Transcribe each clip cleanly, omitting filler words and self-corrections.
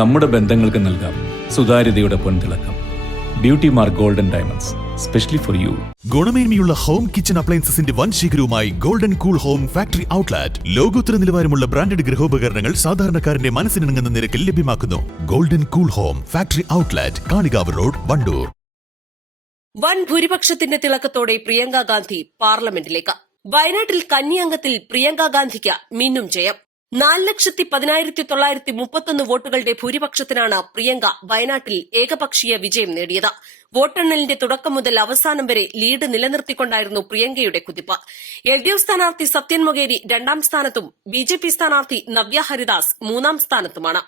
നമ്മുടെ ബന്ധങ്ങൾക്ക് നൽകാം സുതാര്യതയുടെ പൊൻതിളക്കം. Beauty mark golden diamonds, specially for you. ഗുണമേന്മയുള്ള ഹോം കിച്ചൺ അപ്ലയൻസസിന്റെ വൻ ശേഖരവുമായി golden cool home factory outlet. ലോകോത്തര നിലവാരമുള്ള ബ്രാൻഡഡ് ഗൃഹോപകരണങ്ങൾ സാധാരണക്കാരന്റെ മനസ്സിനിണങ്ങുന്ന നിരക്കിൽ ലഭ്യമാക്കുന്നു. Golden cool home factory outlet, Kalikavu road, Wandoor. വൻ ഭൂരിപക്ഷത്തിന്റെ തിളക്കത്തോടെ പ്രിയങ്ക ഗാന്ധി പാർലമെന്റിലേക്ക്. വയനാട്ടിൽ കന്നി അംഗത്തിൽ പ്രിയങ്ക ഗാന്ധിക്ക് മിന്നും ജയം. 4,11,931 വോട്ടുകളുടെ ഭൂരിപക്ഷത്തിനാണ് പ്രിയങ്ക വയനാട്ടിൽ ഏകപക്ഷീയ വിജയം നേടിയത്. വോട്ടെണ്ണലിന്റെ തുടക്കം മുതൽ അവസാനം വരെ ലീഡ് നിലനിർത്തിക്കൊണ്ടായിരുന്നു പ്രിയങ്കയുടെ കുതിപ്പ്. LDF സ്ഥാനാർത്ഥി സത്യൻ മൊകേരി 2ാം സ്ഥാനത്തും BJP സ്ഥാനാർത്ഥി നവ്യ ഹരിദാസ് 3ാം സ്ഥാനത്തുമാണ്.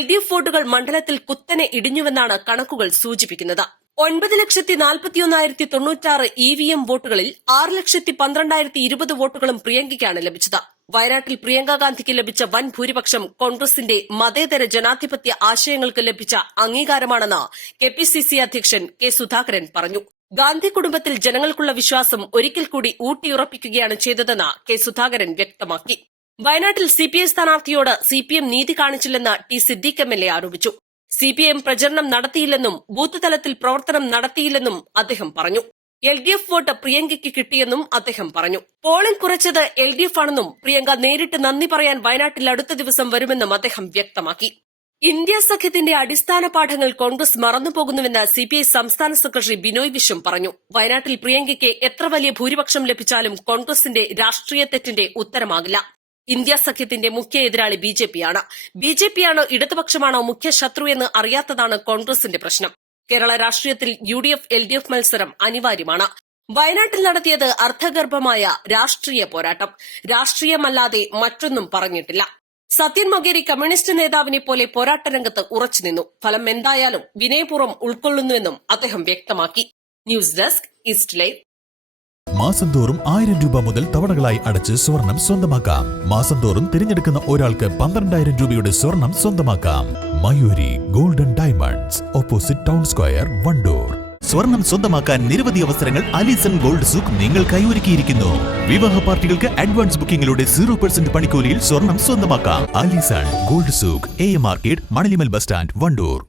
LDF വോട്ടുകൾ മണ്ഡലത്തിൽ കുത്തനെ ഇടിഞ്ഞുവെന്നാണ് കണക്കുകൾ സൂചിപ്പിക്കുന്നത്. 9,41,096 EVM വോട്ടുകളിൽ 6,12,020 വോട്ടുകളും പ്രിയങ്കയ്ക്കാണ് ലഭിച്ചത്. വയനാട്ടിൽ പ്രിയങ്ക ഗാന്ധിക്ക് ലഭിച്ച വൻ ഭൂരിപക്ഷം കോൺഗ്രസിന്റെ മതേതര ജനാധിപത്യ ആശയങ്ങൾക്ക് ലഭിച്ച അംഗീകാരമാണെന്ന് KPCC അധ്യക്ഷൻ K. സുധാകരൻ പറഞ്ഞു. ഗാന്ധി കുടുംബത്തിൽ ജനങ്ങൾക്കുള്ള വിശ്വാസം ഒരിക്കൽ കൂടി ഊട്ടിയുറപ്പിക്കുകയാണ് ചെയ്തതെന്ന് K. സുധാകരൻ വ്യക്തമാക്കി. വയനാട്ടിൽ CPI സ്ഥാനാർത്ഥിയോട് CPM നീതി കാണിച്ചില്ലെന്ന് T. സിദ്ദീഖ് MLA ആരോപിച്ചു. CPM പ്രചരണം നടത്തിയില്ലെന്നും ബൂത്ത് തലത്തിൽ പ്രവർത്തനം നടത്തിയില്ലെന്നും അദ്ദേഹം പറഞ്ഞു. LDF വോട്ട് പ്രിയങ്കയ്ക്ക് കിട്ടിയെന്നും അദ്ദേഹം പറഞ്ഞു. പോളിംഗ് കുറച്ചത് LDF ആണെന്നും പ്രിയങ്ക നേരിട്ട് നന്ദി പറയാൻ വയനാട്ടിൽ അടുത്ത ദിവസം വരുമെന്നും അദ്ദേഹം വ്യക്തമാക്കി. ഇന്ത്യ സഖ്യത്തിന്റെ അടിസ്ഥാന പാഠങ്ങൾ കോൺഗ്രസ് മറന്നുപോകുന്നുവെന്ന് CPI സംസ്ഥാന സെക്രട്ടറി ബിനോയ് വിശ്വം പറഞ്ഞു. വയനാട്ടിൽ പ്രിയങ്കയ്ക്ക് എത്ര വലിയ ഭൂരിപക്ഷം ലഭിച്ചാലും കോൺഗ്രസിന്റെ രാഷ്ട്രീയ തെറ്റിന്റെ ഉത്തരമാകില്ല. ഇന്ത്യ സഖ്യത്തിന്റെ മുഖ്യ എതിരാളി BJP-യാണ്. BJP-യാണോ ഇടതുപക്ഷമാണോ മുഖ്യ ശത്രു എന്ന് അറിയാത്തതാണ് കോൺഗ്രസിന്റെ പ്രശ്നം. കേരള രാഷ്ട്രീയത്തിൽ UDF LDF മത്സരം അനിവാര്യമാണ്. വയനാട്ടിൽ നടത്തിയത് അർത്ഥഗർഭമായ രാഷ്ട്രീയ പോരാട്ടം. രാഷ്ട്രീയമല്ലാതെ മറ്റൊന്നും പറഞ്ഞിട്ടില്ല. സത്യൻ മൊകേരി കമ്മ്യൂണിസ്റ്റ് നേതാവിനെ പോലെ പോരാട്ടരംഗത്ത് ഉറച്ചുനിന്നു. ഫലം എന്തായാലും വിനയപൂർവ്വം ഉൾക്കൊള്ളുന്നുവെന്നും അദ്ദേഹം വ്യക്തമാക്കി. News desk east live. മാസം തോറും 1000 രൂപ മുതൽ തവണകളായി അടച്ച് സ്വർണം സ്വന്തമാക്കാം. മാസം തോറും തിരഞ്ഞെടുക്കുന്ന ഒരാൾക്ക് 12,000 രൂപയുടെ സ്വർണം സ്വന്തമാക്കാം. Mayuri golden diamonds, opposite town square, Wandoor. സ്വർണം സ്വന്തമാക്കാൻ നിരവധി അവസരങ്ങൾ അലിസൺ ഗോൾഡ് സൂക്ക് നിങ്ങൾക്കായി ഒരുക്കിയിരിക്കുന്നു. വിവാഹ പാർട്ടികൾക്ക് അഡ്വാൻസ് ബുക്കിംഗിലൂടെ 0% പണിക്കൂലിയിൽ സ്വർണം സ്വന്തമാക്കാം. Alison gold souk, AM market, Manalimal bus stand, Wandoor.